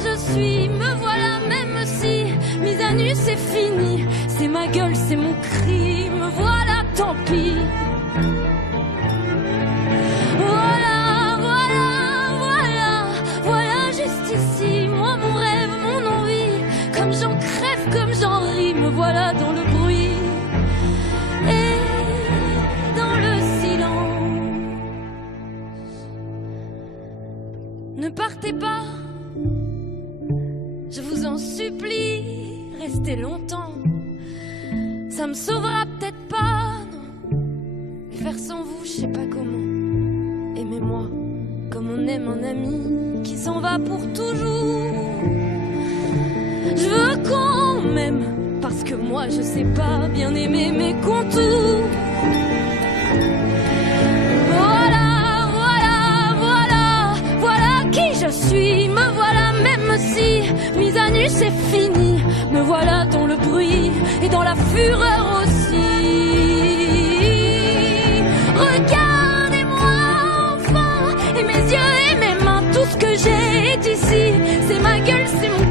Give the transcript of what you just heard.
je suis, me voilà même si mise à nu c'est fini. C'est ma gueule, c'est mon cri, me voilà, tant pis. Voilà, voilà, voilà, voilà juste ici, moi mon rêve, mon envie. Comme j'en crève, comme j'en ris, me voilà dans le bruit et dans le silence. Ne partez pas, je vous en supplie, restez longtemps. Ça me sauvera peut-être pas, non. Mais faire sans vous, je sais pas comment. Aimez-moi comme on aime un ami qui s'en va pour toujours. Je veux qu'on m'aime, parce que moi je sais pas bien aimer mes contours. Voilà, voilà, voilà, voilà qui je suis. Me voilà même si mise à nu c'est fini. Me voilà dans le bruit et dans la fureur aussi. Regardez-moi enfin, et mes yeux et mes mains, tout ce que j'ai est ici. C'est ma gueule, c'est mon